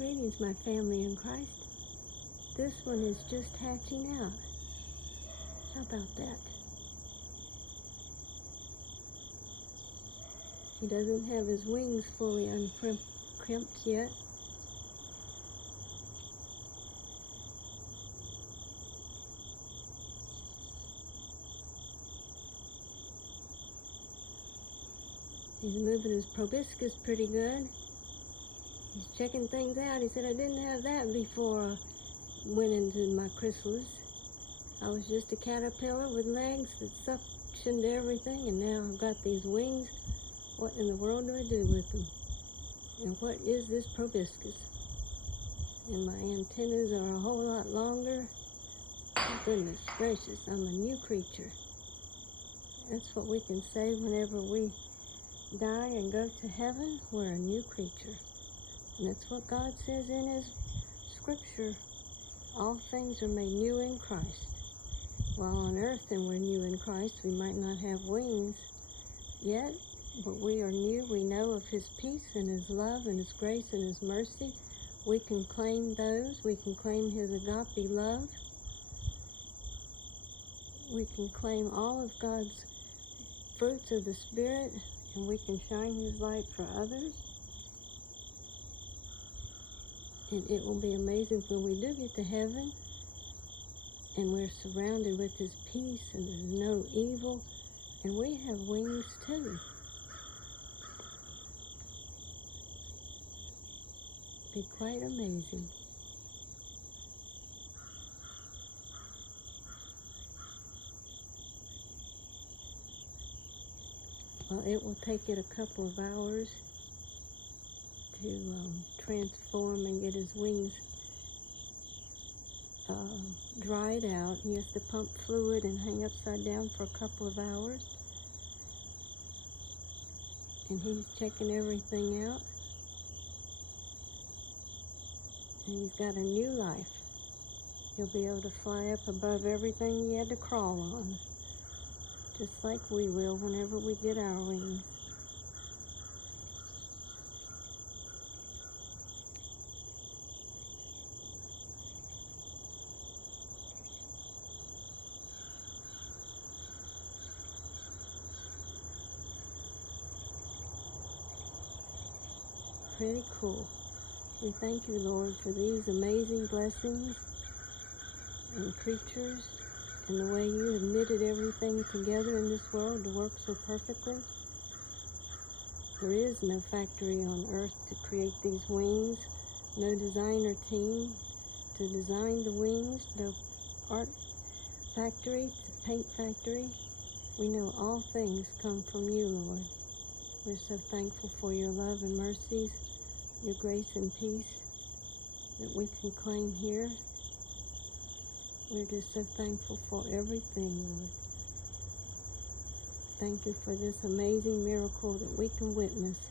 Greetings, my family in Christ. This one is just hatching out. How about that? He doesn't have his wings fully uncrimped yet. He's moving his proboscis pretty good. He's checking things out. He said, I didn't have that before I went into my chrysalis. I was just a caterpillar with legs that suctioned everything, and now I've got these wings. What in the world do I do with them? And what is this proboscis? And my antennas are a whole lot longer. Goodness gracious, I'm a new creature. That's what we can say whenever we die and go to heaven. We're a new creature. And that's what God says in His scripture. All things are made new in Christ. While on earth and we're new in Christ, we might not have wings yet, but we are new. We know of His peace and His love and His grace and His mercy. We can claim those. We can claim His agape love. We can claim all of God's fruits of the Spirit, and we can shine His light for others. And it will be amazing when we do get to heaven and we're surrounded with His peace and there's no evil, and we have wings too. Be quite amazing. Well, it will take it a couple of hours to transform and get his wings dried out. He has to pump fluid and hang upside down for a couple of hours. And he's checking everything out. And he's got a new life. He'll be able to fly up above everything he had to crawl on, just like we will whenever we get our wings. Pretty cool. We thank you, Lord, for these amazing blessings and creatures and the way you have knitted everything together in this world to work so perfectly. There is no factory on earth to create these wings, no designer team to design the wings, no art factory, paint factory. We know all things come from you, Lord. We're so thankful for your love and mercies, your grace and peace that we can claim here. We're just so thankful for everything, Lord. Thank you for this amazing miracle that we can witness.